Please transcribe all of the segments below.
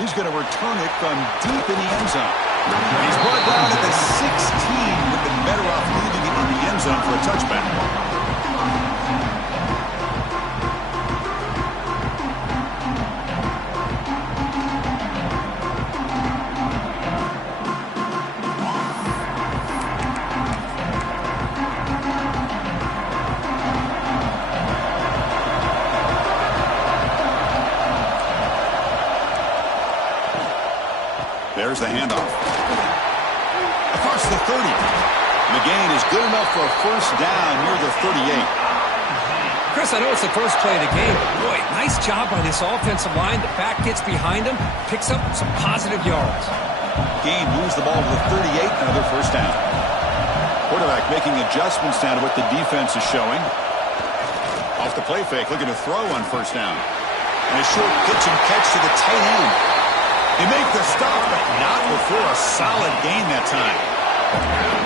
He's going to return it from deep in the end zone. He's brought down at the 16. Would have been better off leaving it in the end zone for a touchback. There's the handoff. Across the 30. The gain is good enough for a first down near the 38. Chris, I know it's the first play of the game, but boy, nice job by this offensive line. The back gets behind him, picks up some positive yards. Gain moves the ball to the 38, another first down. Quarterback making adjustments now to what the defense is showing. Off the play fake, looking to throw on first down. And a short pitch and catch to the tight end. They make the stop, but not before a solid gain that time.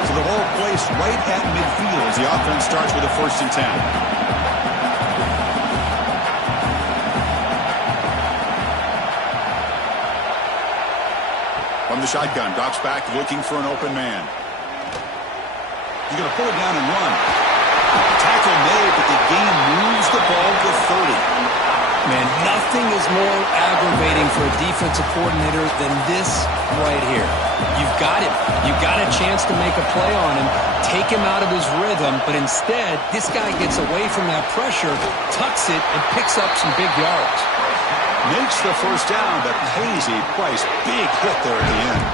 So the ball placed right at midfield as the offense starts with a 1st and 10. From the shotgun, drops back looking for an open man. He's going to pull it down and run. Tackle made, but the gain moves the ball to 30. Man, nothing is more aggravating for a defensive coordinator than this right here. You've got him. You've got a chance to make a play on him, take him out of his rhythm, but instead, this guy gets away from that pressure, tucks it, and picks up some big yards. Makes the first down, but pays a price. Big hit there at the end.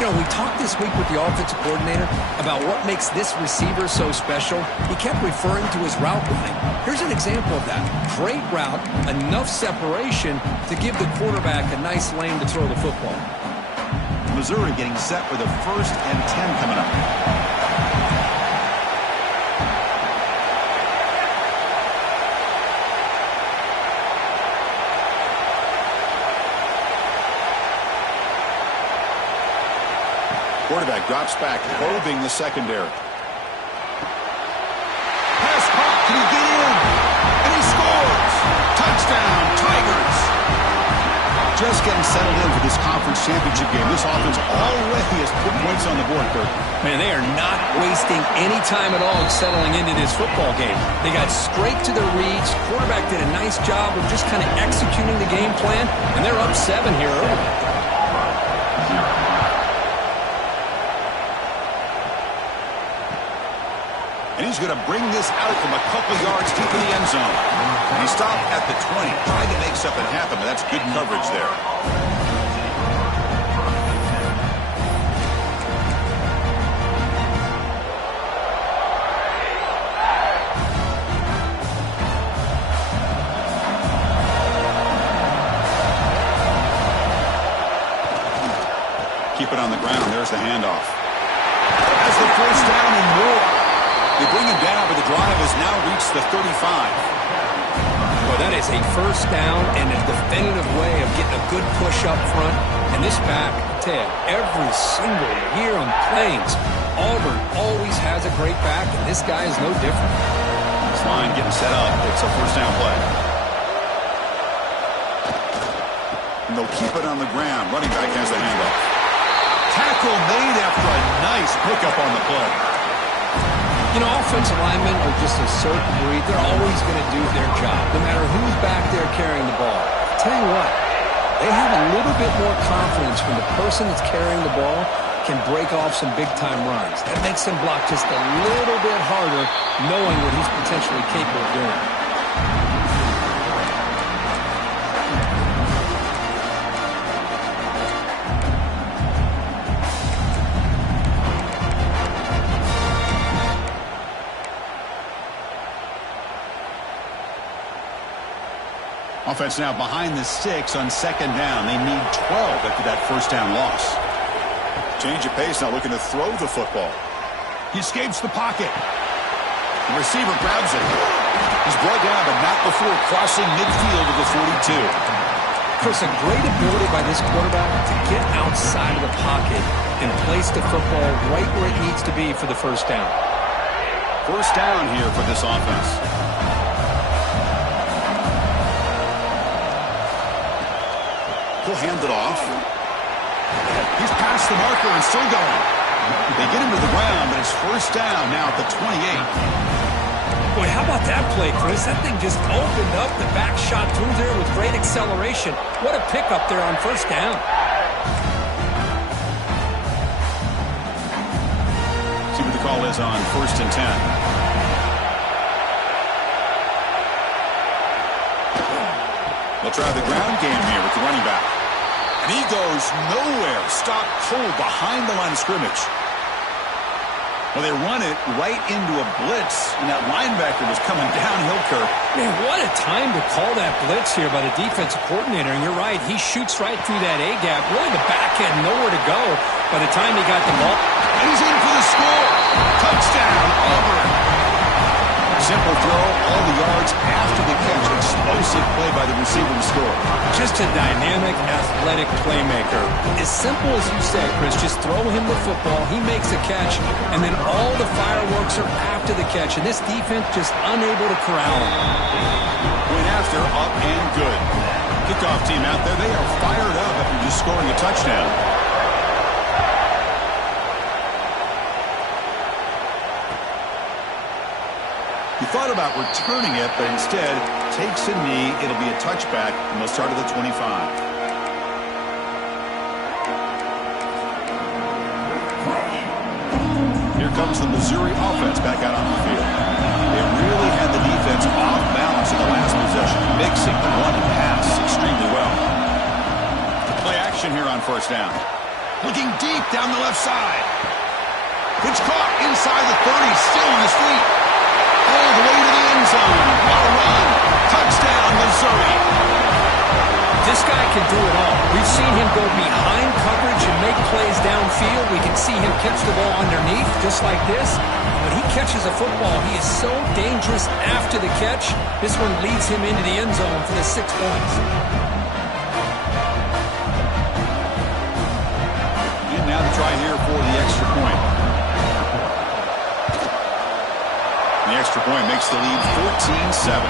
You know, we talked this week with the offensive coordinator about what makes this receiver so special. He kept referring to his route running. Here's an example of that. Great route, enough separation to give the quarterback a nice lane to throw the football. Missouri getting set with a 1st and 10 coming up. Quarterback drops back, probing the secondary. Pass caught. Can he get in? And he scores! Touchdown, Tigers! Just getting settled in for this conference championship game. This offense already has put points on the board, Kurt. Man, they are not wasting any time at all settling into this football game. They got straight to their reads. Quarterback did a nice job of just kind of executing the game plan, and they're up 7 here early. And he's going to bring this out from a couple yards deep in the end zone. And he stopped at the 20, trying to make something happen, but that's good coverage there. Keep it on the ground. There's the handoff. Has the first down and more. They bring him down, but the drive has now reached the 35. Well, that is a first down and a definitive way of getting a good push up front. And this back, I tell you, every single year on plains, Auburn always has a great back, and this guy is no different. This line getting set up. It's a first down play. And they'll keep it on the ground. Running back has the handoff. Tackle made after a nice pickup on the play. You know, offensive linemen are just a certain breed. They're always going to do their job, no matter who's back there carrying the ball. I'll tell you what, they have a little bit more confidence when the person that's carrying the ball can break off some big-time runs. That makes them block just a little bit harder, knowing what he's potentially capable of doing. Offense now behind the 6 on 2nd down. They need 12 after that first down loss. Change of pace, now looking to throw the football. He escapes the pocket. The receiver grabs it. He's brought down, but not before crossing midfield of the 42. Chris, a great ability by this quarterback to get outside of the pocket and place the football right where it needs to be for the first down. First down here for this offense. He'll hand it off. He's past the marker and still going. They get him to the ground, but it's first down now at the 28. Boy, how about that play, Chris? That thing just opened up. The back shot through there with great acceleration. What a pickup there on first down. See what the call is on 1st and 10. They'll try the ground game here with the running back. And he goes nowhere. Stopped cold behind the line of scrimmage. Well, they run it right into a blitz, and that linebacker was coming downhill, Kirk. Man, what a time to call that blitz here by the defensive coordinator. And you're right, he shoots right through that A-gap. Really, the back had nowhere to go by the time he got the ball. And he's in for the score. Touchdown, Auburn. Simple throw, all the yards after the catch. Explosive play by the receiver to score. Just a dynamic, athletic playmaker. As simple as you said, Chris, just throw him the football, he makes a catch, and then all the fireworks are after the catch. And this defense just unable to corral him. Went after, up and good. Kickoff team out there, they are fired up after just scoring a touchdown. He thought about returning it, but instead takes a knee. It'll be a touchback, and they'll start at the 25. Here comes the Missouri offense back out on the field. They really had the defense off balance in the last possession, mixing the run and pass extremely well. Play action here on first down. Looking deep down the left side. Pitch caught inside the 30, still on his feet. All the way to the end zone. What a run. Touchdown, Missouri. This guy can do it all. We've seen him go behind coverage and make plays downfield. We can see him catch the ball underneath, just like this. When he catches a football, he is so dangerous after the catch. This one leads him into the end zone for the 6 points. And now to try here for the extra point. The extra point makes the lead 14-7.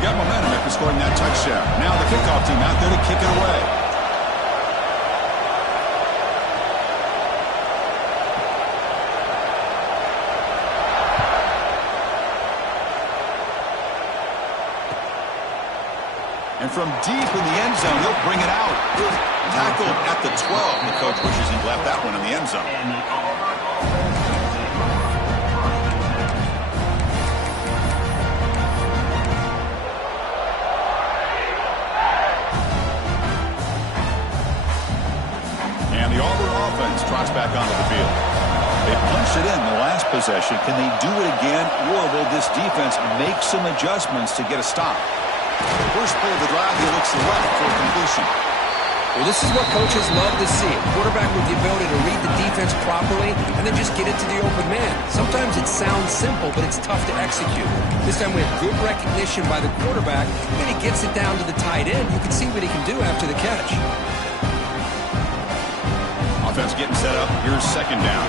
Got momentum after scoring that touchdown. Now the kickoff team out there to kick it away. And from deep in the end zone, he'll bring it out. Tackled at the 12. The coach wishes he left that one in the end zone. And the Auburn offense trots back onto the field. They punched it in the last possession. Can they do it again, or will this defense make some adjustments to get a stop? First play of the drive, he looks left for a completion. Well, this is what coaches love to see. A quarterback with the ability to read the defense properly and then just get it to the open man. Sometimes it sounds simple, but it's tough to execute. This time we have good recognition by the quarterback, and then he gets it down to the tight end. You can see what he can do after the catch. Offense getting set up. Here's second down.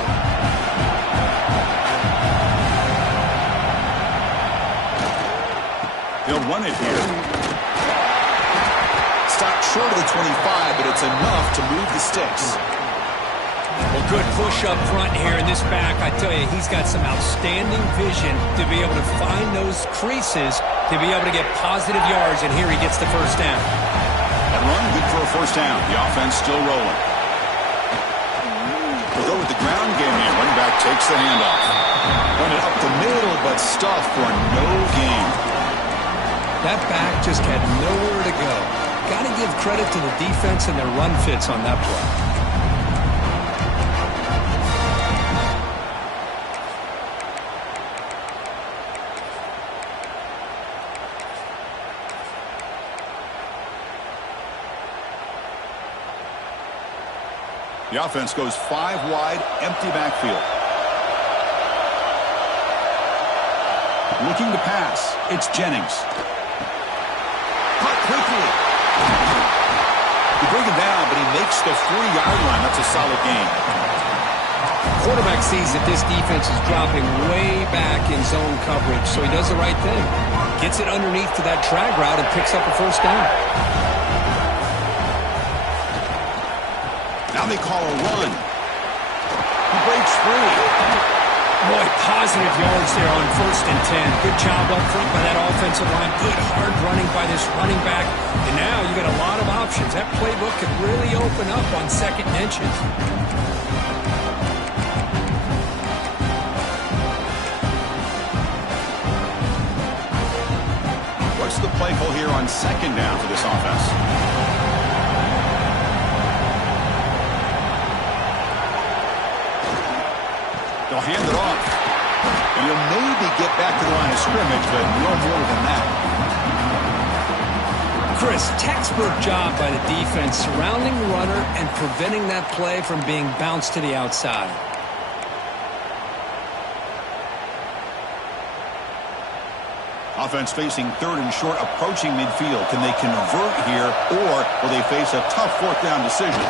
They'll run it here. Stopped short of the 25, but it's enough to move the sticks. Well, good push up front here in this back. I tell you, he's got some outstanding vision to be able to find those creases, to be able to get positive yards, and here he gets the first down. That run, good for a first down. The offense still rolling. We'll go with the ground game here. Running back takes the handoff. Run it up the middle, but stuffed for no gain. That back just had nowhere to go. Got to give credit to the defense and their run fits on that play. The offense goes 5 wide, empty backfield. Looking to pass. It's Jennings. Caught quickly. You bring him down, but he makes the 40-yard line. That's a solid gain. Quarterback sees that this defense is dropping way back in zone coverage, so he does the right thing. Gets it underneath to that drag route and picks up a first down. Now they call a run. He breaks free. Boy, positive yards there on 1st and 10. Good job up front by that offensive line. Good hard running by this running back. And now you got a lot of options. That playbook could really open up on 2nd and inches. What's the play call here on 2nd down for this offense? They'll hand it off. And you'll maybe get back to the line of scrimmage, but no more than that. Chris, textbook job by the defense surrounding the runner and preventing that play from being bounced to the outside. Offense facing 3rd and short, approaching midfield. Can they convert here, or will they face a tough 4th down decision?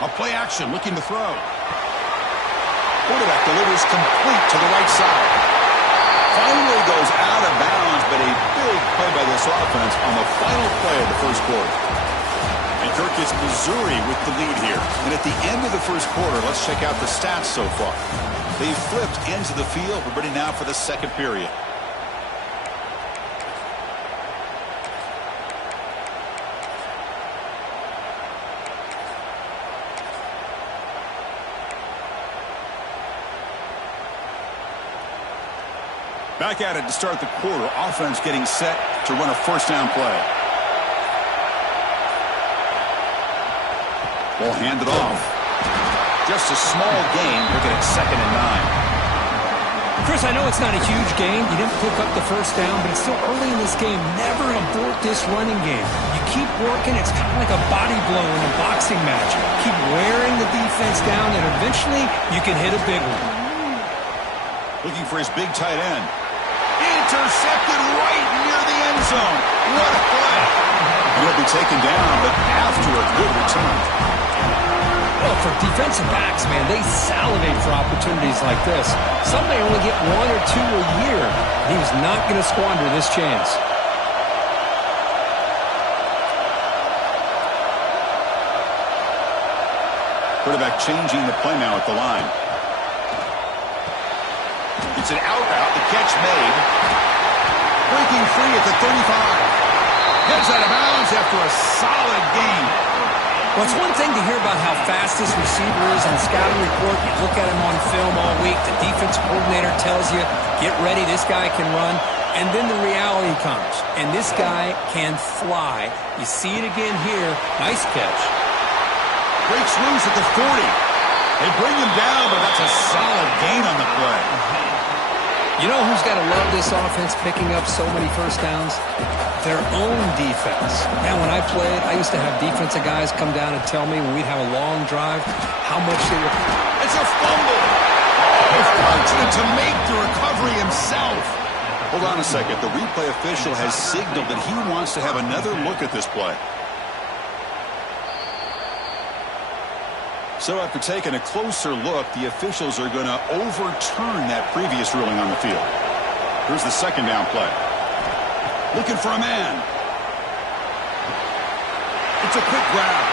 A play action, looking to throw. Quarterback delivers complete to the right side. Finally goes out of bounds, but a big play by this offense on the final play of the 1st quarter. And Kirk gets Missouri with the lead here. And at the end of the 1st quarter, let's check out the stats so far. They've flipped ends of the field. We're ready now for the 2nd period. Back at it to start the quarter. Offense getting set to run a 1st down play. Ball handed off. Just a small gain. Looking at 2nd and 9. Chris, I know it's not a huge gain. You didn't pick up the 1st down, but it's still early in this game. Never abort this running game. You keep working. It's kind of like a body blow in a boxing match. Keep wearing the defense down, and eventually you can hit a big one. Looking for his big tight end. Intercepted right near the end zone. What a play. And he'll be taken down, but after a good return. Well, for defensive backs, man, they salivate for opportunities like this. Some may only get 1 or 2 a year. He was not going to squander this chance. Quarterback changing the play now at the line. It's an out route. The catch made. Breaking free at the 35. Heads out of bounds after a solid gain. Well, it's one thing to hear about how fast this receiver is on the scouting report. You look at him on film all week. The defense coordinator tells you, get ready, this guy can run. And then the reality comes. And this guy can fly. You see it again here. Nice catch. Breaks loose at the 40. They bring him down, but that's a solid gain on the play. You know who's got to love this offense picking up so many 1st downs? Their own defense. Man, when I played, I used to have defensive guys come down and tell me when we'd have a long drive how much they were... It's a fumble! He's fortunate to make the recovery himself. Hold on a second. The replay official has signaled that he wants to have another look at this play. So after taking a closer look, the officials are going to overturn that previous ruling on the field. Here's the 2nd down play. Looking for a man. It's a quick grab.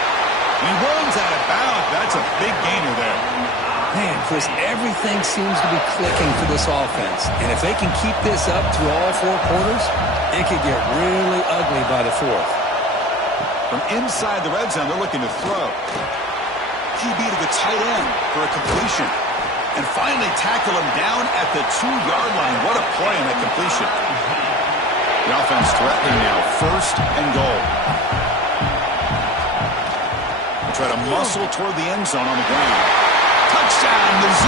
He runs out of bounds. That's a big gainer there. Man, Chris, everything seems to be clicking for this offense. And if they can keep this up through all 4 quarters, it could get really ugly by the 4th. From inside the red zone, they're looking to throw. QB to the tight end for a completion. And finally tackle him down at the 2-yard line. What a play on that completion. The offense threatening now, 1st and goal. They try to muscle toward the end zone on the ground. Touchdown, Mizz.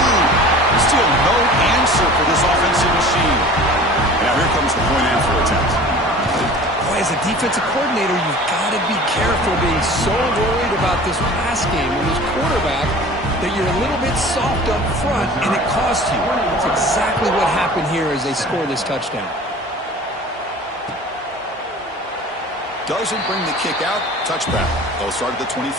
Still no answer for this offensive machine. Now here comes the point after attempt. Boy, as a defensive coordinator, you've got to be careful being so worried about this pass game when this quarterback that you're a little bit soft up front, and it costs you. That's exactly what happened here as they score this touchdown. Doesn't bring the kick out. Touchback. They'll start at the 25.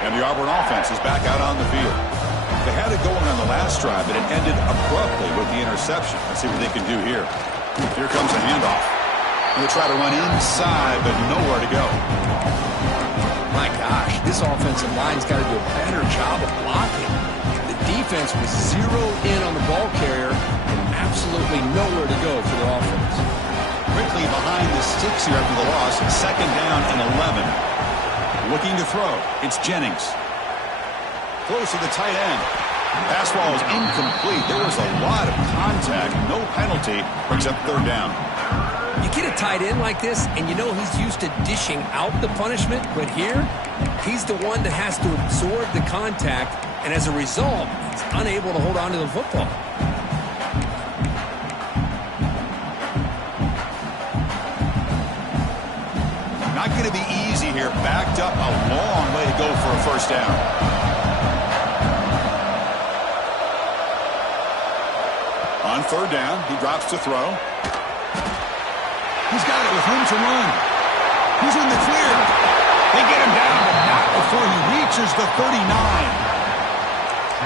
And the Auburn offense is back out on the field. They had it going on the last drive, but it ended abruptly with the interception. Let's see what they can do here. Here comes a handoff. And they try to run inside, but nowhere to go. My gosh, this offensive line's got to do a better job of blocking. The defense was zeroed in on the ball carrier and absolutely nowhere to go for their offense. Quickly behind the sticks here after the loss. Second down and 11. Looking to throw. It's Jennings. Close to the tight end. Pass ball is incomplete. There was a lot of contact. No penalty. Brings up third down. You get a tight end like this, and you know he's used to dishing out the punishment, but here, he's the one that has to absorb the contact, and as a result, he's unable to hold on to the football. Not going to be easy here. Backed up a long way to go for a first down. On third down, he drops to throw. He's got it with room to run. He's in the clear. They get him down, but not before he reaches the 39.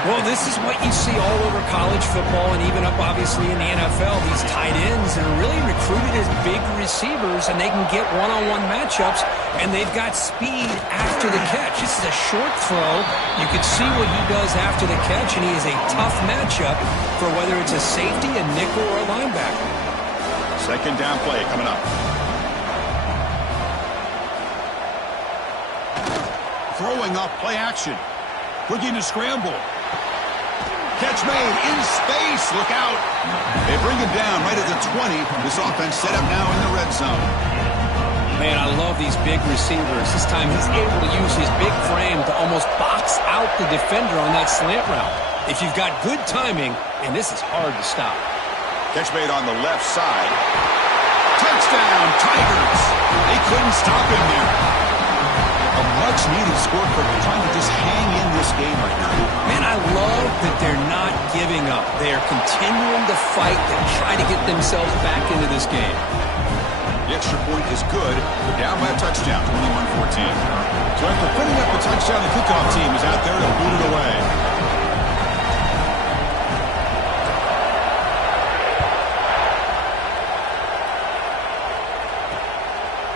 Well, this is what you see all over college football and even up, obviously, in the NFL. These tight ends are really recruited as big receivers, and they can get one-on-one matchups, and they've got speed after the catch. This is a short throw. You can see what he does after the catch, and he is a tough matchup for whether it's a safety, a nickel, or a linebacker. Second down play coming up. Throwing up play action. Looking to scramble. Catch made in space. Look out. They bring him down right at the 20. This offense set up now in the red zone. Man, I love these big receivers. This time he's able to use his big frame to almost box out the defender on that slant route. If you've got good timing, and this is hard to stop. Catch made on the left side. Touchdown, Tigers. They couldn't stop him there. A much-needed score for trying to just hang in this game right now. Man, I love that they're not giving up. They are continuing to fight and try to get themselves back into this game. The extra point is good. They're down by a touchdown, 21-14. So after putting up a touchdown, the kickoff team is out there to boot it away.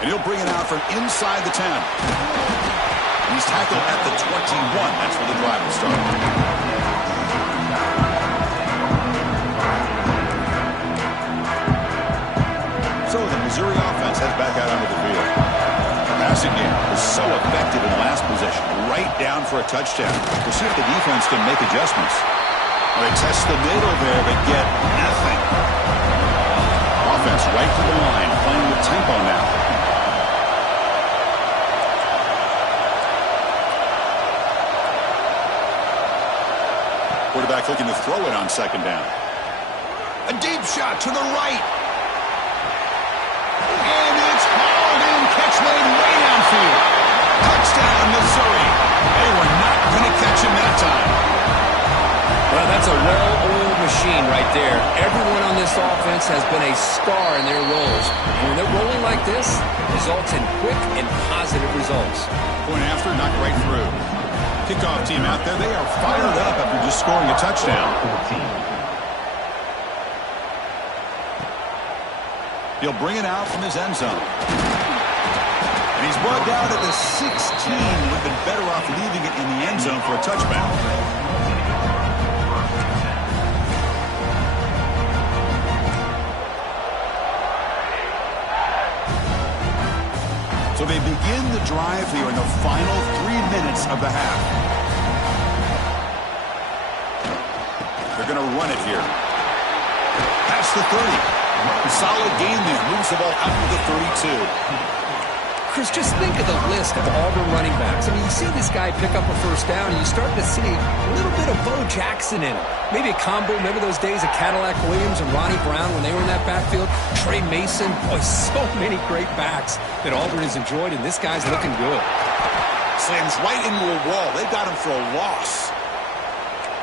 And he'll bring it out from inside the 10. He's tackled at the 21. That's where the drive will start. So the Missouri offense heads back out onto the field. The passing game was so effective in last possession. Right down for a touchdown. We'll see if the defense can make adjustments. Well, they test the middle there, but get nothing. Offense right to the line, playing with tempo now. Quarterback looking to throw it on second down. A deep shot to the right. And it's hauled in. Catch made way downfield. Touchdown, Missouri. They were not going to catch him that time. Well, that's a well-oiled machine right there. Everyone on this offense has been a star in their roles. And when they're rolling like this, it results in quick and positive results. Point after, knocked right through. Kickoff team out there. They are fired up after just scoring a touchdown. He'll bring it out from his end zone. And he's brought down at the 16. Would have been better off leaving it in the end zone for a touchback. So they begin the drive here in the final 3 minutes of the half. They're going to run it here. Past the 30. Solid game there. Moves the ball out to the 32. Chris, just think of the list of Auburn running backs. I mean, you see this guy pick up a first down, and you start to see a little bit of Bo Jackson in him. Maybe a combo. Remember those days of Cadillac Williams and Ronnie Brown when they were in that backfield? Trey Mason. Boy, so many great backs that Auburn has enjoyed, and this guy's looking good. Slams right into a wall. They've got him for a loss.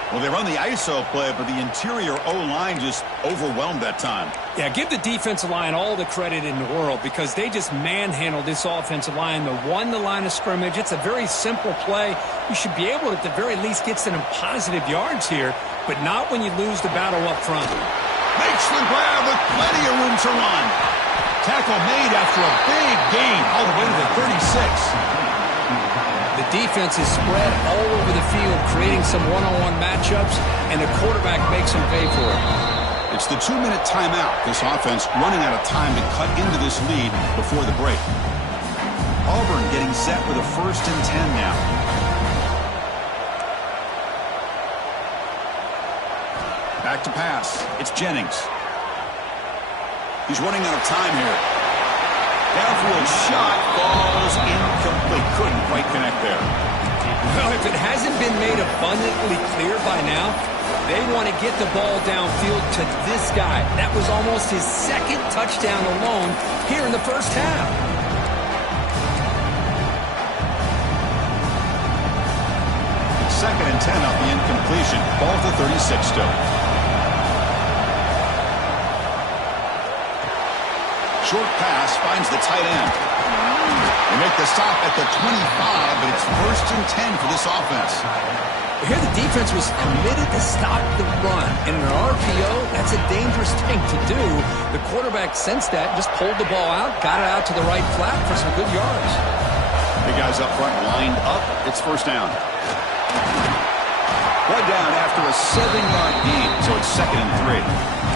Well, they run the ISO play, but the interior O-line just overwhelmed that time. Yeah, give the defensive line all the credit in the world because they just manhandled this offensive line. They won the line of scrimmage. It's a very simple play. You should be able to, at the very least, get some positive yards here, but not when you lose the battle up front. Makes the grab with plenty of room to run. Tackle made after a big gain all the way to the 36. The defense is spread all over the field, creating some one-on-one matchups, and the quarterback makes them pay for it. It's the 2-minute timeout. This offense running out of time to cut into this lead before the break. Auburn getting set with a 1st and 10 now. Back to pass. It's Jennings. He's running out of time here. Downfield shot falls incomplete. Couldn't quite connect there. Well, if it hasn't been made abundantly clear by now, they want to get the ball downfield to this guy. That was almost his 2nd touchdown alone here in the first half. Second and 10 off the incompletion. Ball to 36 still. Short pass finds the tight end. They make the stop at the 25, but it's 1st and 10 for this offense. Here the defense was committed to stop the run. And in an RPO, that's a dangerous thing to do. The quarterback sensed that, just pulled the ball out, got it out to the right flat for some good yards. The guys up front lined up. It's 1st down. One down after a 7-yard gain, so it's 2nd and 3.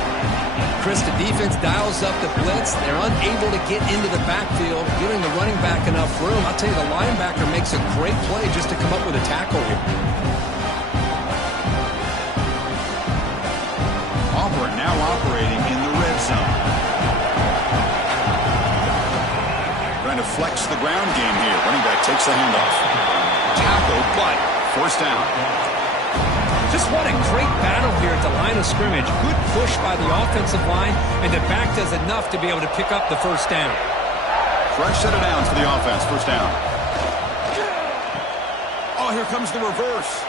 Chris, the defense dials up the blitz. They're unable to get into the backfield, giving the running back enough room. I'll tell you, the linebacker makes a great play just to come up with a tackle here. Auburn now operating in the red zone. Trying to flex the ground game here. Running back takes the handoff. Tackle, but 1st down. Just what a great battle here at the line of scrimmage. Good push by the offensive line, and the back does enough to be able to pick up the 1st down. Fresh set of downs for the offense. 1st down. Oh, here comes the reverse.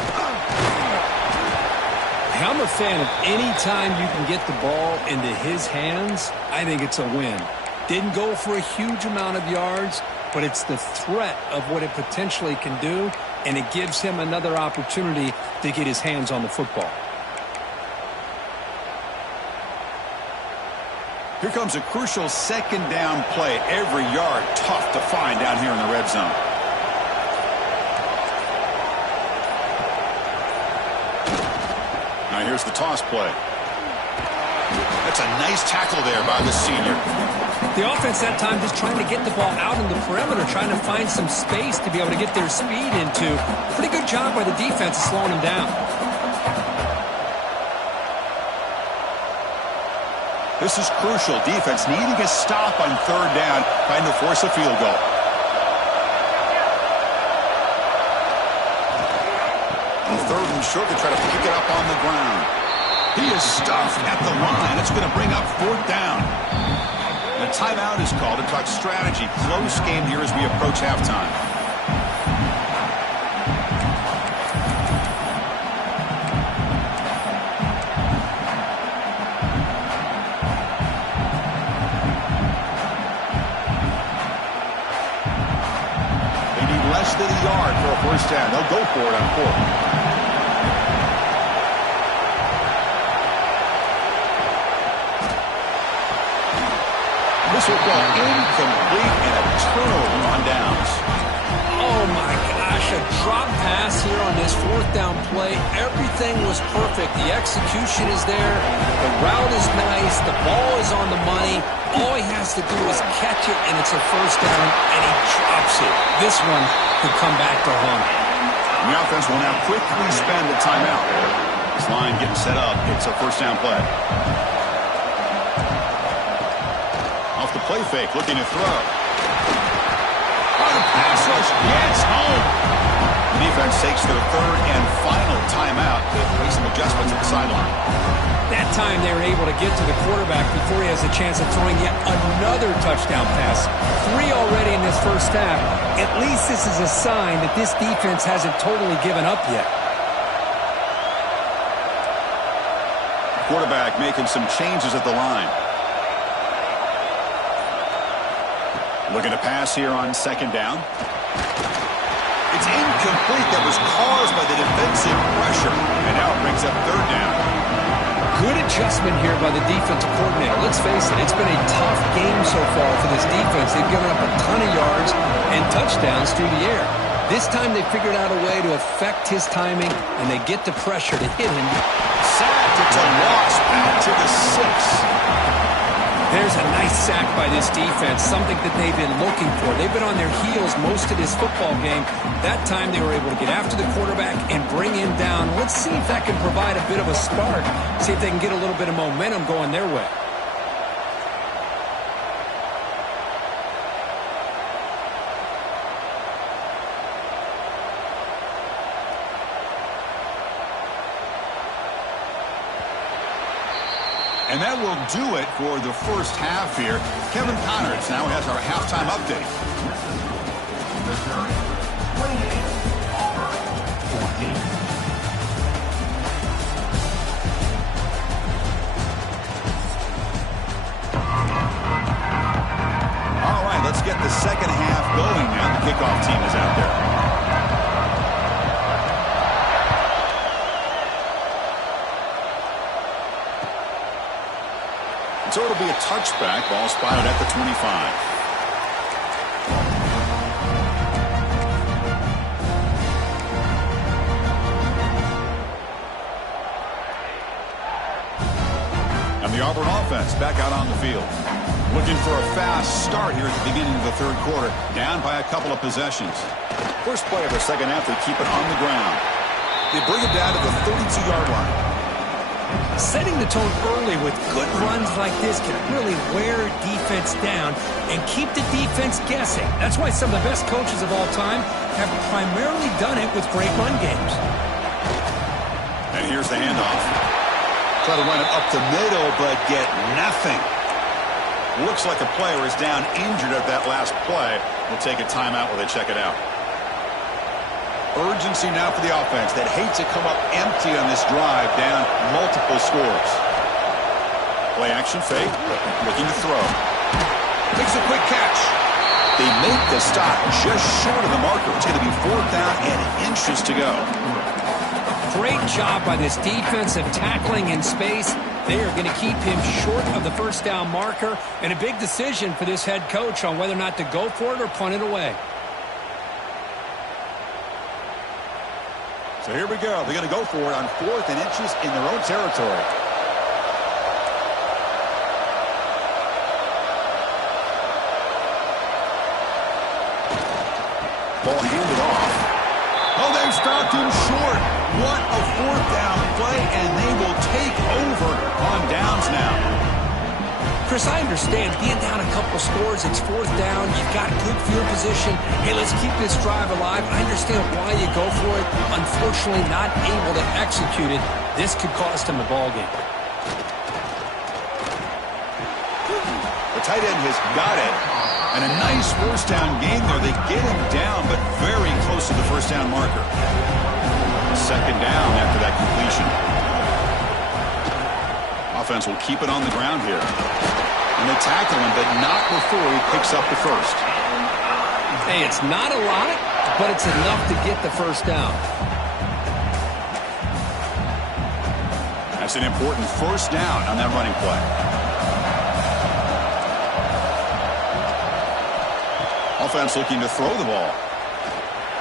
I'm a fan of any time you can get the ball into his hands. I think it's a win. Didn't go for a huge amount of yards, but it's the threat of what it potentially can do, and it gives him another opportunity to get his hands on the football. Here comes a crucial 2nd down play. Every yard tough to find down here in the red zone. Now here's the toss play. That's a nice tackle there by the senior. The offense that time just trying to get the ball out in the perimeter, trying to find some space to be able to get their speed into. Pretty good job by the defense of slowing them down. This is crucial. Defense needing a stop on 3rd down, trying to force a field goal. On 3rd and short, they try to pick it up on the ground. He is stuffed at the line. It's going to bring up 4th down. And a timeout is called to talk strategy. Close game here as we approach halftime. They need less than a yard for a 1st down. They'll go for it on 4th. This will go incomplete and a turnover on downs. Oh, my gosh, a drop pass here on this 4th down play. Everything was perfect. The execution is there. The route is nice. The ball is on the money. All he has to do is catch it, and it's a 1st down, and he drops it. This one could come back to haunt him. The offense will now quickly spend the timeout. This line getting set up. It's a 1st down play. Off the play fake, looking to throw. push gets home. The defense takes their third and final timeout to make some adjustments at the sideline. That time they were able to get to the quarterback before he has a chance of throwing yet another touchdown pass. 3 already in this first half. At least this is a sign that this defense hasn't totally given up yet. Quarterback making some changes at the line. Looking to pass here on second down. It's incomplete. That was caused by the defensive pressure. And now it brings up third down. Good adjustment here by the defensive coordinator. Let's face it, it's been a tough game so far for this defense. They've given up a ton of yards and touchdowns through the air. This time they figured out a way to affect his timing, and they get the pressure to hit him. Sacked. It's a loss back to the 6. There's a nice sack by this defense, something that they've been looking for. They've been on their heels most of this football game. That time they were able to get after the quarterback and bring him down. Let's see if that can provide a bit of a spark, see if they can get a little bit of momentum going their way. And that will do it for the first half here. Kevin Connors now has our halftime update. Missouri, 28, Auburn, 14. All right, let's get the second half going now. The kickoff team is out there. So it'll be a touchback. Ball spotted at the 25. And the Auburn offense back out on the field. Looking for a fast start here at the beginning of the third quarter. Down by a couple of possessions. First play of the second half, they keep it on the ground. They bring it down to the 32-yard line. Setting the tone early with good runs like this can really wear defense down and keep the defense guessing. That's why some of the best coaches of all time have primarily done it with great run games. And here's the handoff. Try to run it up the middle, but get nothing. Looks like a player is down injured at that last play. We'll take a timeout while they check it out. Urgency now for the offense that hates to come up empty on this drive, down multiple scores. Play action fake, looking to throw. Makes a quick catch. They make the stop just short of the marker. It's going to be fourth down and inches to go. Great job by this defensive tackling in space. They are going to keep him short of the first down marker, and a big decision for this head coach on whether or not to go for it or punt it away. So here we go. They're going to go for it on 4th and inches in their own territory. Ball handed off. Oh, they've stopped him short. What a fourth down play, and they will take over on downs now. Chris, I understand being down a couple scores, it's fourth down, you've got good field position. Hey, let's keep this drive alive. I understand why you go for it. Unfortunately, not able to execute it. This could cost him the ball game. The tight end has got it. And a nice first down game there. They get him down, but very close to the first down marker. Second down after that completion. Offense will keep it on the ground here. And they tackle him, but not before he picks up the first. Hey, it's not a lot, but it's enough to get the first down. That's an important first down on that running play. Offense looking to throw the ball.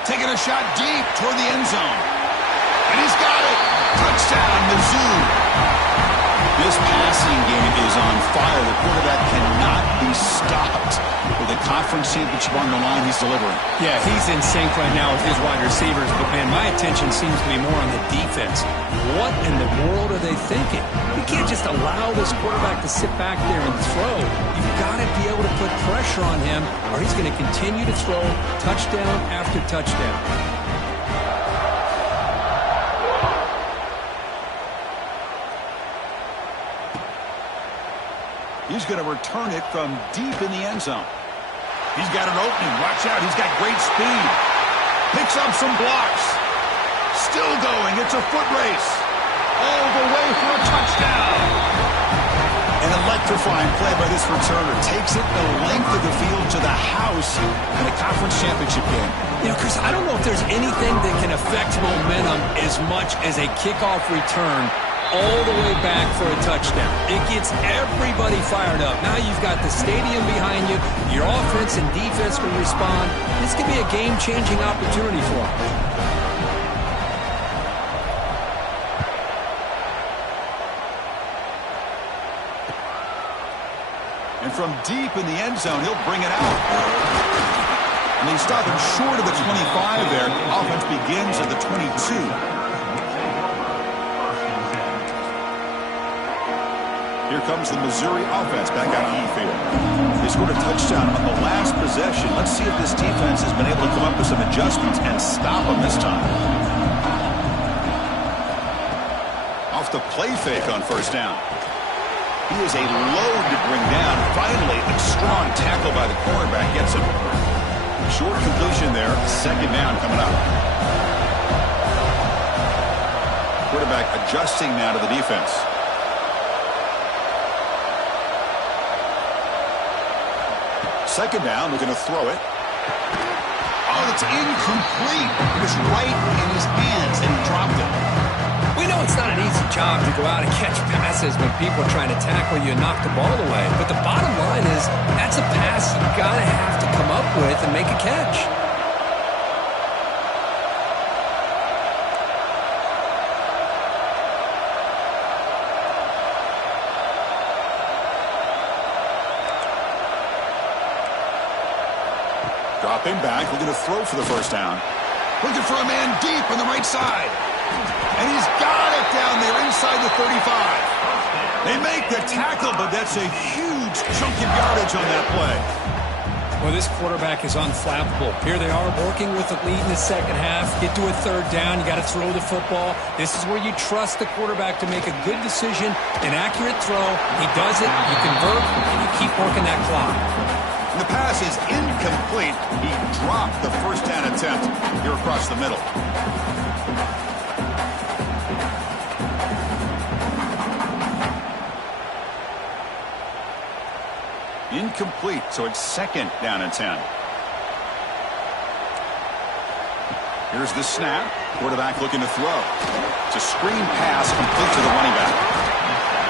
Taking a shot deep toward the end zone. And he's got it. Touchdown, Mizz. This passing game is on fire. The quarterback cannot be stopped. With the conference championship on the line, he's delivering. Yeah, he's in sync right now with his wide receivers. But, man, my attention seems to be more on the defense. What in the world are they thinking? You can't just allow this quarterback to sit back there and throw. You've got to be able to put pressure on him, or he's going to continue to throw touchdown after touchdown. He's going to return it from deep in the end zone. He's got an opening. Watch out. He's got great speed. Picks up some blocks. Still going. It's a foot race. All the way for a touchdown. An electrifying play by this returner. Takes it the length of the field to the house in a conference championship game. You know, Chris, I don't know if there's anything that can affect momentum as much as a kickoff return all the way back for a touchdown. It gets everybody fired up. Now you've got the stadium behind you. Your offense and defense will respond. This could be a game-changing opportunity for them. And from deep in the end zone, he'll bring it out. And they stop him short of the 25 there. Offense begins at the 22. Here comes the Missouri offense back out on the field. They scored a touchdown on the last possession. Let's see if this defense has been able to come up with some adjustments and stop them this time. Off the play fake on first down. He is a load to bring down. Finally, a strong tackle by the cornerback gets him. Short completion there. Second down coming up. Quarterback adjusting now to the defense. Second down, looking to throw it. Oh, it's incomplete. It was right in his hands, and he dropped it. We know it's not an easy job to go out and catch passes when people are trying to tackle you and knock the ball away. But the bottom line is that's a pass you've got to have to come up with and make a catch. Dropping back, looking to throw for the first down. Looking for a man deep on the right side. And he's got it down there inside the 35. They make the tackle, but that's a huge chunk of yardage on that play. Well, this quarterback is unflappable. Here they are working with the lead in the second half. Get to a third down. You got to throw the football. This is where you trust the quarterback to make a good decision, an accurate throw. He does it, you convert, and you keep working that clock. The pass is incomplete. He dropped the first down attempt here across the middle. Incomplete, so it's second down and 10. Here's the snap. Quarterback looking to throw. It's a screen pass complete to the running back.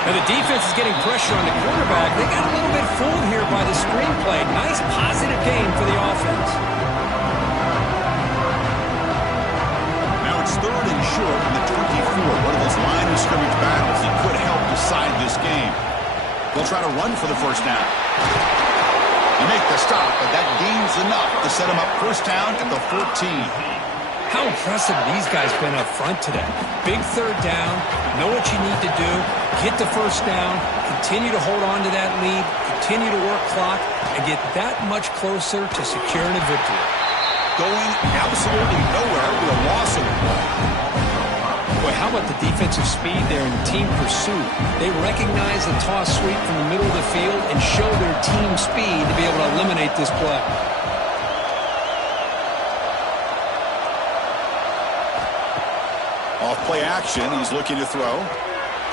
Now the defense is getting pressure on the quarterback. They got a little bit fooled here by the screen play. Nice positive game for the offense. Now it's third and short in the 24. One of those line of scrimmage battles that could help decide this game. They'll try to run for the first down. They make the stop, but that gains enough to set them up first down at the 14. How impressive these guys been up front today. Big third down, know what you need to do, get the first down, continue to hold on to that lead, continue to work clock, and get that much closer to securing a victory. Going absolutely nowhere with a loss of the ball. Boy, how about the defensive speed there in team pursuit? They recognize the toss sweep from the middle of the field and show their team speed to be able to eliminate this play. Off play action, he's looking to throw.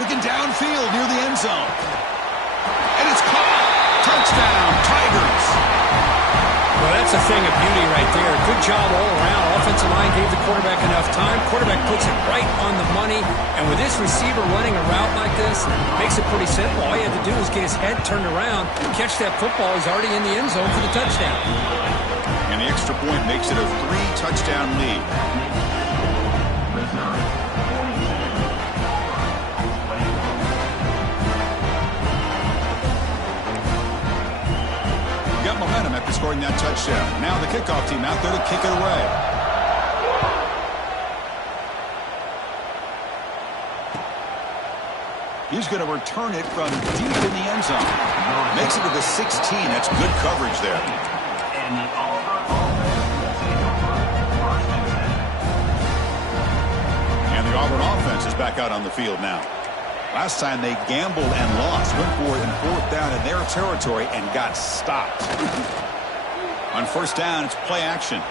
Looking downfield near the end zone. And it's caught. Touchdown, Tigers. Well, that's a thing of beauty right there. Good job all around. Offensive line gave the quarterback enough time. Quarterback puts it right on the money. And with this receiver running a route like this, makes it pretty simple. All you have to do is get his head turned around, catch that football. He's already in the end zone for the touchdown. And the extra point makes it a 3-touchdown lead. got momentum after scoring that touchdown. Now the kickoff team out there to kick it away. He's going to return it from deep in the end zone. Makes it to the 16. That's good coverage there. And the Auburn offense is back out on the field now. Last time they gambled and lost. Went for it in 4th down in their territory and got stopped. On 1st down, it's play action.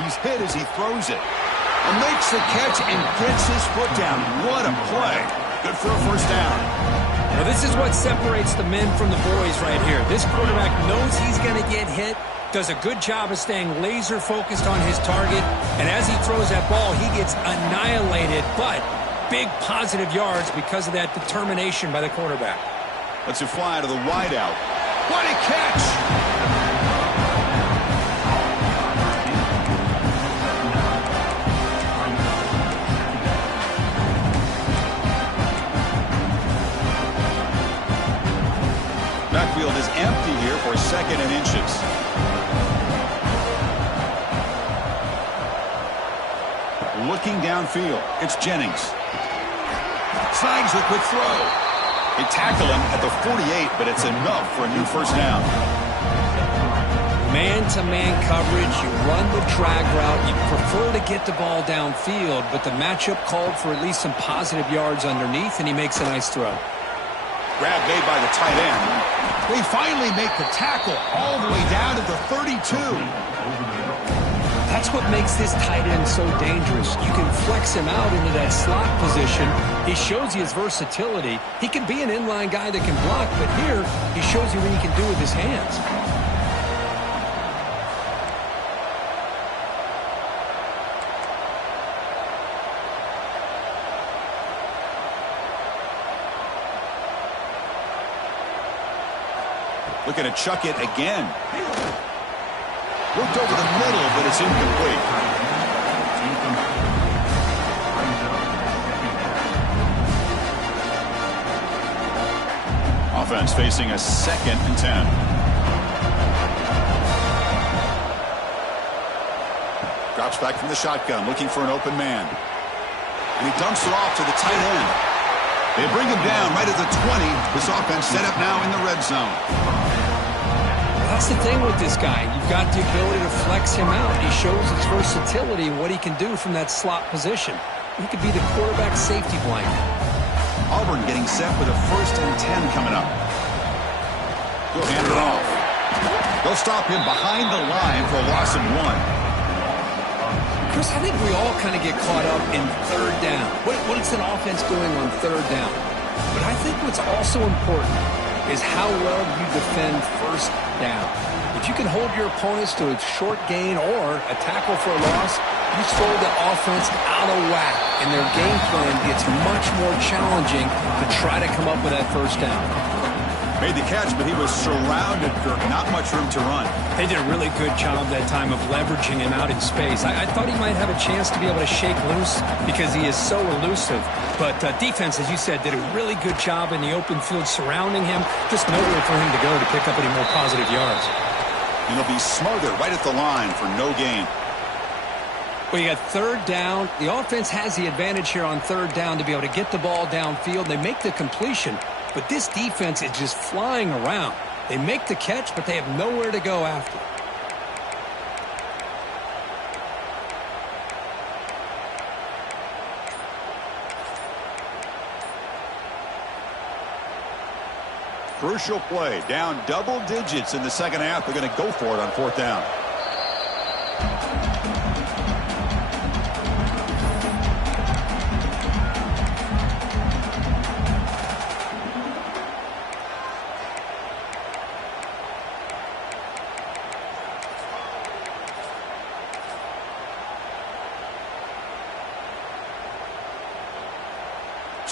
He's hit as he throws it. Makes the catch and gets his foot down. What a play. Good for a 1st down. Well, this is what separates the men from the boys right here. This quarterback knows he's going to get hit, does a good job of staying laser focused on his target, and as he throws that ball, he gets annihilated, but big positive yards because of that determination by the quarterback. Let's it fly to the wideout. What a catch! Backfield is empty here for 2nd and inches. Looking downfield, it's Jennings. Slides the quick throw. They tackle him at the 48, but it's enough for a new 1st down. Man-to-man coverage, you run the drag route, you prefer to get the ball downfield, but the matchup called for at least some positive yards underneath, and he makes a nice throw. Grab made by the tight end. They finally make the tackle all the way down to the 32. That's what makes this tight end so dangerous. You can flex him out into that slot position. He shows you his versatility. He can be an inline guy that can block, but here he shows you what he can do with his hands. Looking to chuck it again. Looked over the middle, but it's incomplete. Offense facing a 2nd and 10. Drops back from the shotgun, looking for an open man. And he dumps it off to the tight end. They bring him down right at the 20. This offense set up now in the red zone. That's the thing with this guy. You've got the ability to flex him out. He shows his versatility and what he can do from that slot position. He could be the quarterback safety blanket. Auburn getting set with a 1st and 10 coming up. He'll hand it off. They'll stop him behind the line for a loss of 1. Chris, I think we all kind of get caught up in 3rd down. What is an offense doing on 3rd down? But I think what's also important is how well you defend 1st down. If you can hold your opponents to a short gain or a tackle for a loss, you throw the offense out of whack, and their game plan gets much more challenging to try to come up with that 1st down. Made the catch, but he was surrounded, Kirk. Not much room to run. They did a really good job that time of leveraging him out in space. I thought he might have a chance to be able to shake loose because he is so elusive. But defense, as you said, did a really good job in the open field surrounding him. Just nowhere for him to go to pick up any more positive yards. And he'll be smothered right at the line for no gain. Well, you got 3rd down. The offense has the advantage here on 3rd down to be able to get the ball downfield. They make the completion. But this defense is just flying around. They make the catch, but they have nowhere to go after. Crucial play. Down double digits in the 2nd half. They're going to go for it on 4th down.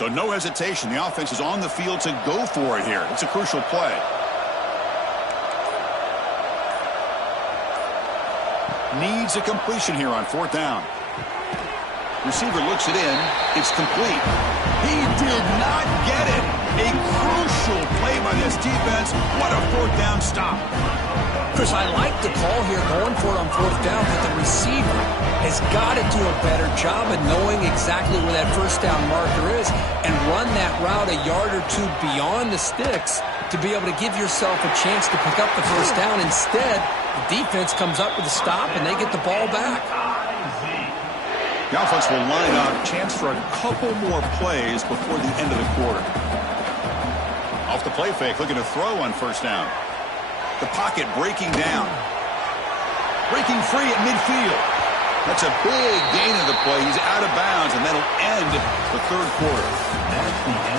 So no hesitation. The offense is on the field to go for it here. It's a crucial play. Needs a completion here on 4th down. Receiver looks it in. It's complete. He did not get it. A crucial unusual play by this defense. What a fourth down stop. Chris, I like the call here going for it on fourth down, but the receiver has got to do a better job of knowing exactly where that first down marker is and run that route a yard or two beyond the sticks to be able to give yourself a chance to pick up the first down. Instead, the defense comes up with a stop and they get the ball back. The offense will line up, chance for a couple more plays before the end of the quarter. Off the play fake, looking to throw on first down. The pocket breaking down. Breaking free at midfield. That's a big gain of the play. He's out of bounds, and that'll end the third quarter.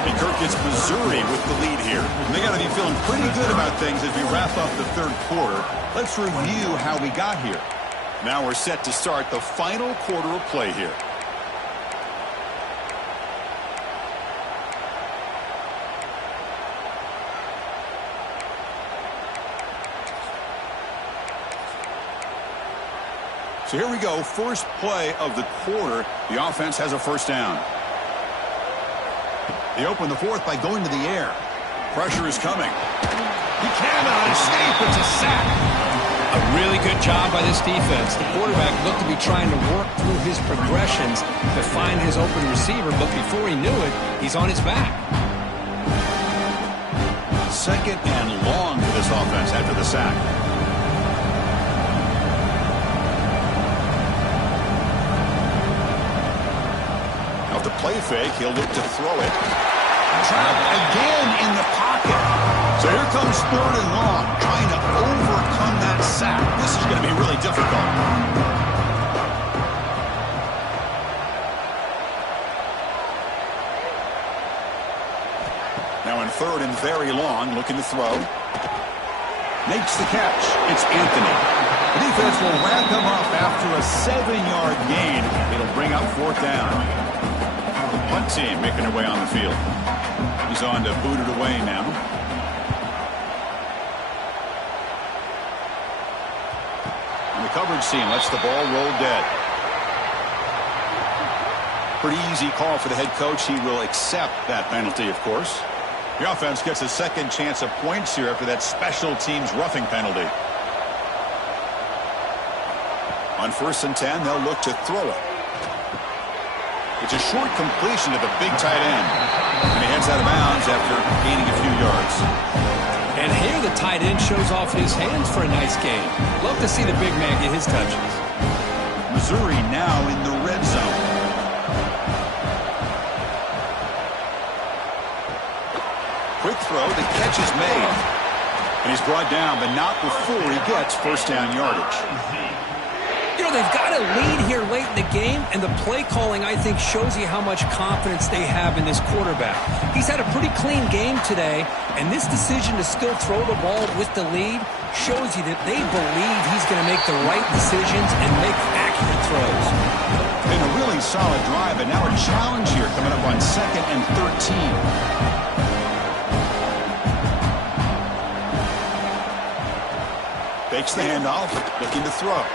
And Kirk gets Missouri with the lead here. And they got to be feeling pretty good about things as we wrap up the third quarter. Let's review how we got here. Now we're set to start the final quarter of play here. So here we go, first play of the quarter. The offense has a first down. They open the fourth by going to the air. Pressure is coming. He cannot escape. It's a sack. A really good job by this defense. The quarterback looked to be trying to work through his progressions to find his open receiver, but before he knew it, he's on his back. Second and long for this offense after the sack. Off the play fake, he'll look to throw it. Trapped again in the pocket. So here comes third and long, trying to overcome that sack. This is going to be really difficult. Now in third and very long, looking to throw. Makes the catch. It's Anthony. The defense will wrap him up after a 7-yard gain. It'll bring up fourth down. The punt team making their way on the field. He's on to boot it away now. And the coverage team lets the ball roll dead. Pretty easy call for the head coach. He will accept that penalty, of course. The offense gets a second chance at points here after that special teams roughing penalty. On 1st and 10, they'll look to throw it. It's a short completion to the big tight end. And he heads out of bounds after gaining a few yards. And here the tight end shows off his hands for a nice game. Love to see the big man get his touches. Missouri now in the red zone. Quick throw, the catch is made. And he's brought down, but not before he gets first down yardage. You know, they've got a lead here late in the game, and the play calling, I think, shows you how much confidence they have in this quarterback. He's had a pretty clean game today, and this decision to still throw the ball with the lead shows you that they believe he's going to make the right decisions and make accurate throws. Been a really solid drive, and now a challenge here coming up on 2nd and 13. Fakes the handoff, looking to throw.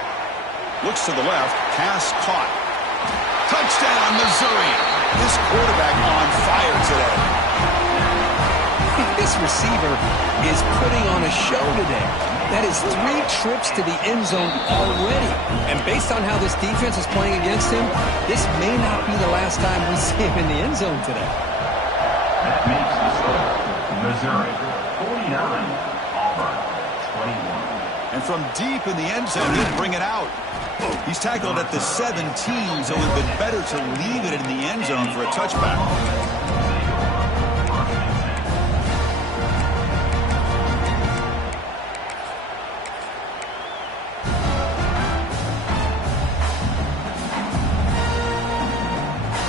Looks to the left, pass caught. Touchdown, Missouri. This quarterback on fire today. This receiver is putting on a show today. That is 3 trips to the end zone already. And based on how this defense is playing against him, this may not be the last time we see him in the end zone today. That makes the score. Missouri 49, Auburn 21. And from deep in the end zone, he'll bring it out. He's tackled at the 17, so it would have been better to leave it in the end zone for a touchback.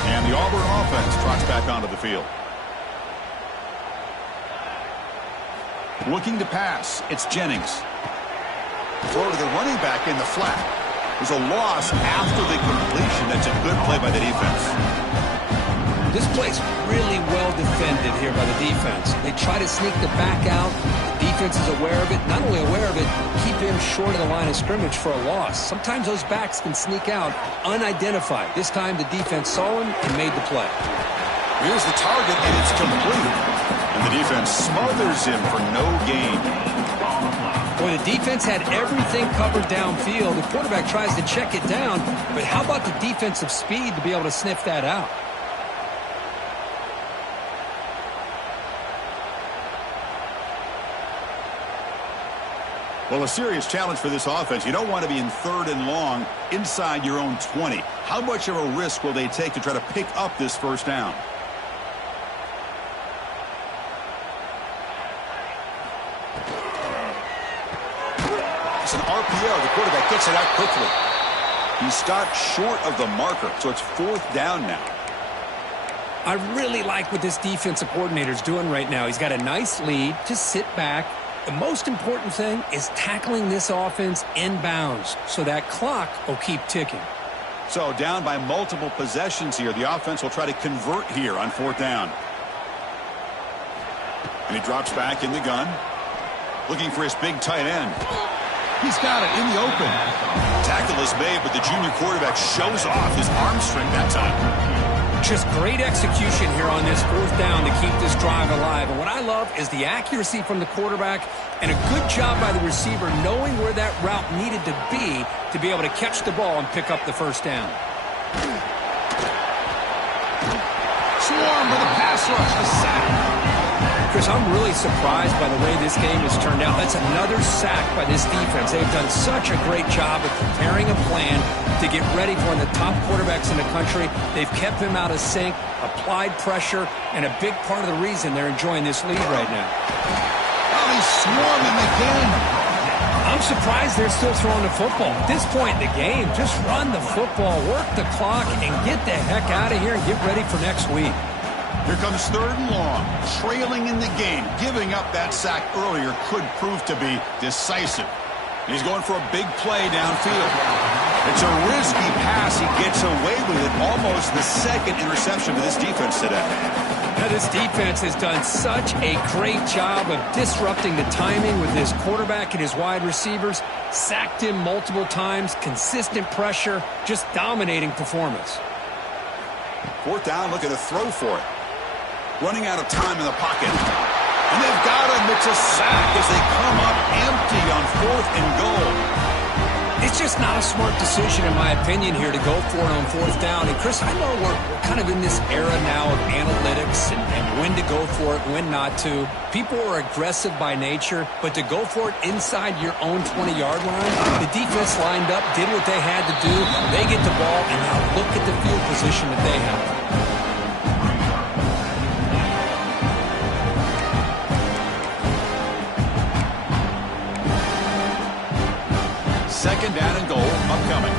And the Auburn offense trots back onto the field. Looking to pass, it's Jennings. Throw to the running back in the flat. There's a loss after the completion. That's a good play by the defense. This play's really well defended here by the defense. They try to sneak the back out. The defense is aware of it. Not only aware of it, keep him short of the line of scrimmage for a loss. Sometimes those backs can sneak out unidentified. This time the defense saw him and made the play. Here's the target, and it's complete. And the defense smothers him for no gain. Boy, the defense had everything covered downfield. The quarterback tries to check it down, but how about the defensive speed to be able to sniff that out? Well, a serious challenge for this offense. You don't want to be in 3rd and long inside your own 20. How much of a risk will they take to try to pick up this first down? It's an RPO. The quarterback gets it out quickly. He stopped short of the marker, so it's 4th down now. I really like what this defensive coordinator is doing right now. He's got a nice lead. Just sit back. The most important thing is tackling this offense inbounds so that clock will keep ticking. So down by multiple possessions here. The offense will try to convert here on 4th down. And he drops back in the gun. Looking for his big tight end. He's got it in the open. Tackle is made, but the junior quarterback shows off his arm strength that time. Just great execution here on this 4th down to keep this drive alive. And what I love is the accuracy from the quarterback and a good job by the receiver knowing where that route needed to be able to catch the ball and pick up the first down. Swarm for the pass rush, a sack. Chris, I'm really surprised by the way this game has turned out. That's another sack by this defense. They've done such a great job of preparing a plan to get ready for one of the top quarterbacks in the country. They've kept him out of sync, applied pressure, and a big part of the reason they're enjoying this lead right now. Oh, he's swarming again. I'm surprised they're still throwing the football. At this point in the game, just run the football, work the clock, and get the heck out of here and get ready for next week. Here comes 3rd and long, trailing in the game. Giving up that sack earlier could prove to be decisive. He's going for a big play downfield. It's a risky pass. He gets away with it. Almost the 2nd interception of this defense today. Now, this defense has done such a great job of disrupting the timing with his quarterback and his wide receivers. Sacked him multiple times, consistent pressure, just dominating performance. 4th down, looking to throw for it. Running out of time in the pocket. And they've got him. It's a sack as they come up empty on 4th and goal. It's just not a smart decision, in my opinion, here to go for it on 4th down. And, Chris, I know we're kind of in this era now of analytics and when to go for it, when not to. People are aggressive by nature, but to go for it inside your own 20-yard line, the defense lined up, did what they had to do. They get the ball, and now look at the field position that they have. 2nd down and goal upcoming.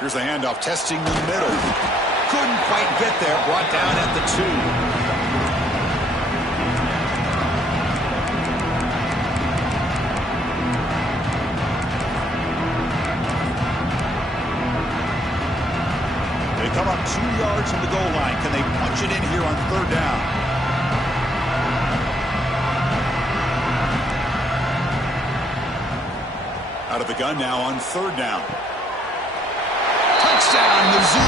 Here's the handoff, testing the middle. Couldn't quite get there, brought down at the 2. Come up 2 yards from the goal line. Can they punch it in here on 3rd down? Out of the gun now on 3rd down. Touchdown, Mizz.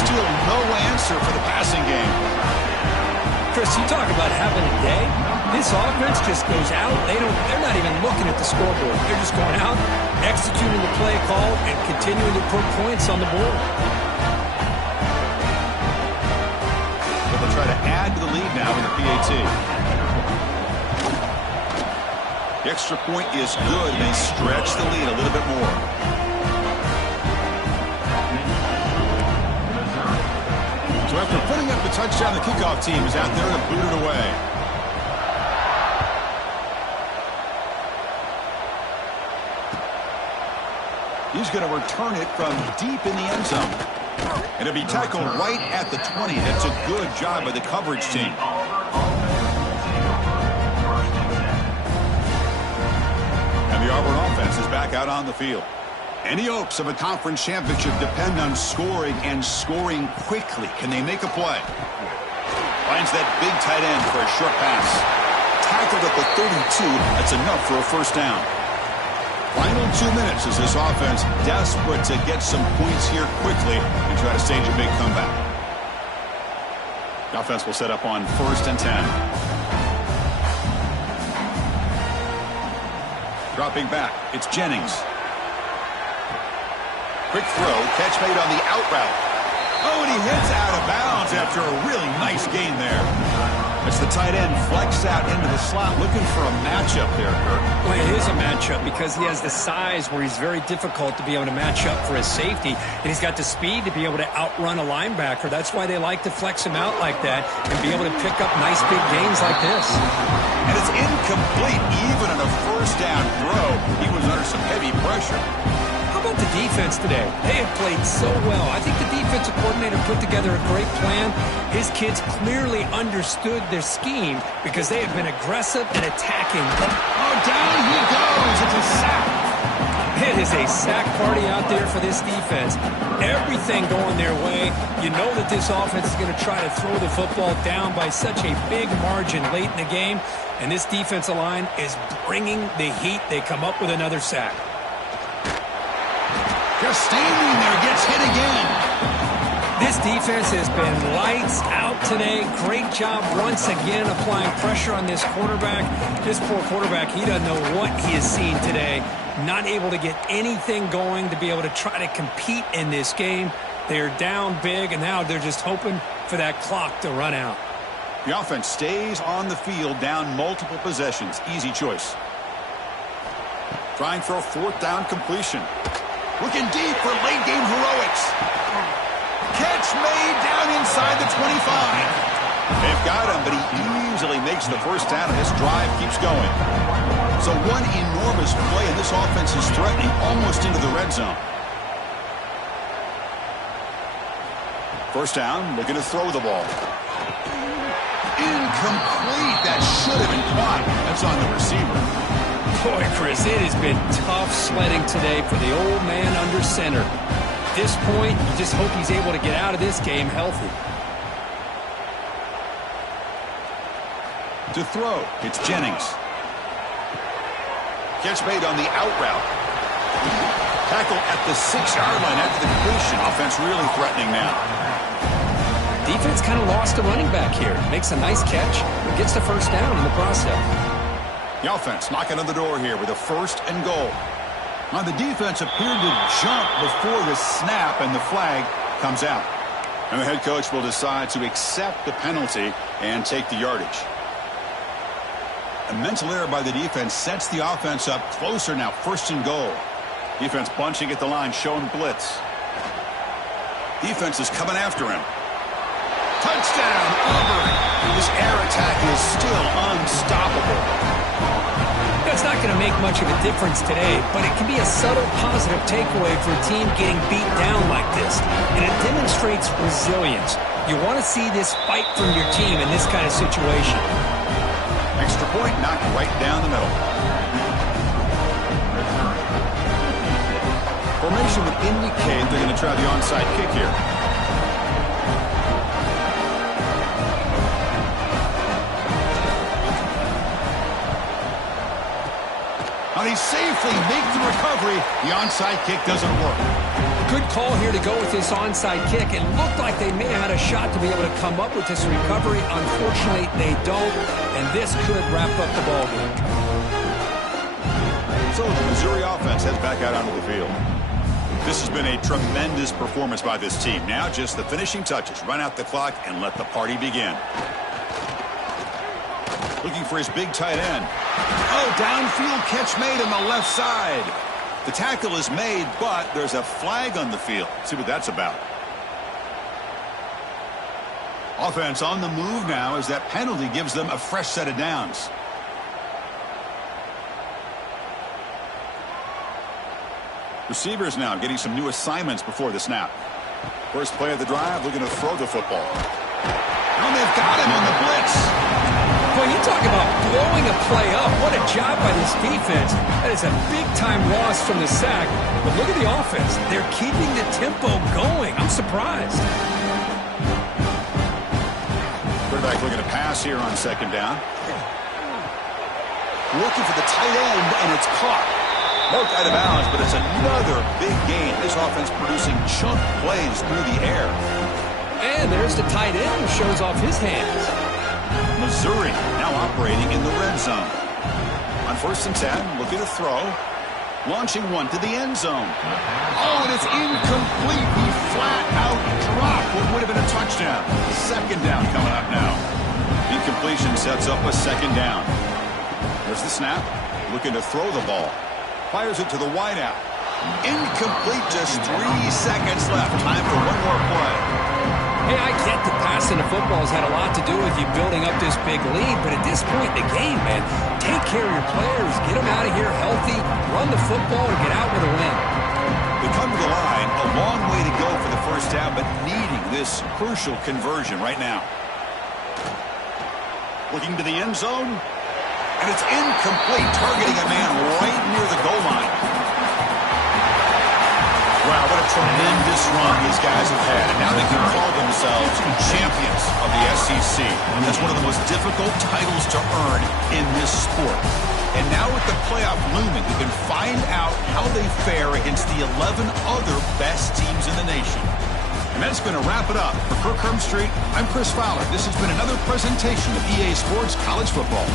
Still no answer for the passing game. Chris, you talk about having a day. This offense just goes out. They're not even looking at the scoreboard. They're just going out, executing the play call, and continuing to put points on the board. Try to add to the lead now in the PAT. The extra point is good. They stretch the lead a little bit more. So after putting up the touchdown, the kickoff team is out there to boot it away. He's going to return it from deep in the end zone. And it'll be tackled right at the 20. That's a good job by the coverage team. And the Auburn offense is back out on the field. Any hopes of a conference championship depend on scoring and scoring quickly. Can they make a play? Finds that big tight end for a short pass. Tackled at the 32. That's enough for a first down. Final 2 minutes as this offense desperate to get some points here quickly and try to stage a big comeback. The offense will set up on 1st and 10. Dropping back, it's Jennings. Quick throw, catch made on the out route. Oh, and he hits out of bounds after a really nice gain there. It's the tight end flexed out into the slot, looking for a matchup there, Kirk. Well, it is a matchup because he has the size where he's very difficult to be able to match up for his safety, and he's got the speed to be able to outrun a linebacker. That's why they like to flex him out like that and be able to pick up nice big gains like this. And it's incomplete even on a first down throw. He was under some heavy pressure. How about the defense today? They have played so well. I think the defensive coordinator put together a great plan. His kids clearly understood their scheme because they have been aggressive and attacking. Oh, down he goes. It's a sack. It is a sack party out there for this defense. Everything going their way. You know that this offense is going to try to throw the football down by such a big margin late in the game. And this defensive line is bringing the heat. They come up with another sack. Just standing there, gets hit again. This defense has been lights out today. Great job once again applying pressure on this quarterback. This poor quarterback, he doesn't know what he has seen today. Not able to get anything going to be able to try to compete in this game. They're down big, and now they're just hoping for that clock to run out. The offense stays on the field, down multiple possessions. Easy choice. Trying for a 4th down completion. Looking deep for late game heroics. Catch made down inside the 25. They've got him, but he easily makes the first down, and this drive keeps going. So one enormous play, and this offense is threatening almost into the red zone. First down, looking to throw the ball. Incomplete. That should have been caught. That's on the receiver. Boy, Chris, it has been tough sledding today for the old man under center. At this point, you just hope he's able to get out of this game healthy. To throw, it's Jennings. Catch made on the out route. Tackle at the 6-yard line after the completion. Offense really threatening now. Defense kind of lost a running back here. Makes a nice catch, but gets the first down in the process. The offense knocking on the door here with a 1st and goal. Now the defense appeared to jump before the snap, and the flag comes out. And the head coach will decide to accept the penalty and take the yardage. A mental error by the defense sets the offense up closer now, 1st and goal. Defense bunching at the line, showing blitz. Defense is coming after him. Touchdown, Auburn. This air attack is still unstoppable. It's not going to make much of a difference today, but it can be a subtle positive takeaway for a team getting beat down like this. And it demonstrates resilience. You want to see this fight from your team in this kind of situation. Extra point knocked right down the middle. Formation would indicate they're going to try the onside kick here. Now they safely make the recovery. The onside kick doesn't work. Good call here to go with this onside kick. It looked like they may have had a shot to be able to come up with this recovery. Unfortunately, they don't, and this could wrap up the ballgame. So the Missouri offense heads back out onto the field. This has been a tremendous performance by this team. Now just the finishing touches. Run out the clock and let the party begin. Looking for his big tight end. Oh, downfield catch made on the left side. The tackle is made, but there's a flag on the field. See what that's about. Offense on the move now as that penalty gives them a fresh set of downs. Receivers now getting some new assignments before the snap. First play of the drive, looking to throw the football. And they've got him on the blitz. Boy, you talk about blowing a play up. What a job by this defense. That is a big-time loss from the sack. But look at the offense. They're keeping the tempo going. I'm surprised. Quarterback looking to pass here on 2nd down. Looking for the tight end, and it's caught. Poked out of bounds, but it's another big gain. This offense producing chunk plays through the air. And there's the tight end who shows off his hands. Missouri now operating in the red zone. On 1st and 10, looking to throw. Launching one to the end zone. Oh, and it's incomplete. He flat out dropped what would have been a touchdown. 2nd down coming up now. Incompletion sets up a 2nd down. There's the snap. Looking to throw the ball. Fires it to the wideout. Incomplete, just 3 seconds left. Time for one more play. Hey, I get that passing the football has had a lot to do with you building up this big lead, but at this point in the game, man, take care of your players, get them out of here healthy, run the football, and get out with a win. They come to the line, a long way to go for the first down, but needing this crucial conversion right now. Looking to the end zone, and it's incomplete, targeting a man right near the goal line. Wow, what a tremendous run these guys have had. And now they can call themselves champions of the SEC. That's one of the most difficult titles to earn in this sport. And now with the playoff looming, we can find out how they fare against the 11 other best teams in the nation. And that's going to wrap it up. For Kirk Street, I'm Chris Fowler. This has been another presentation of EA Sports College Football.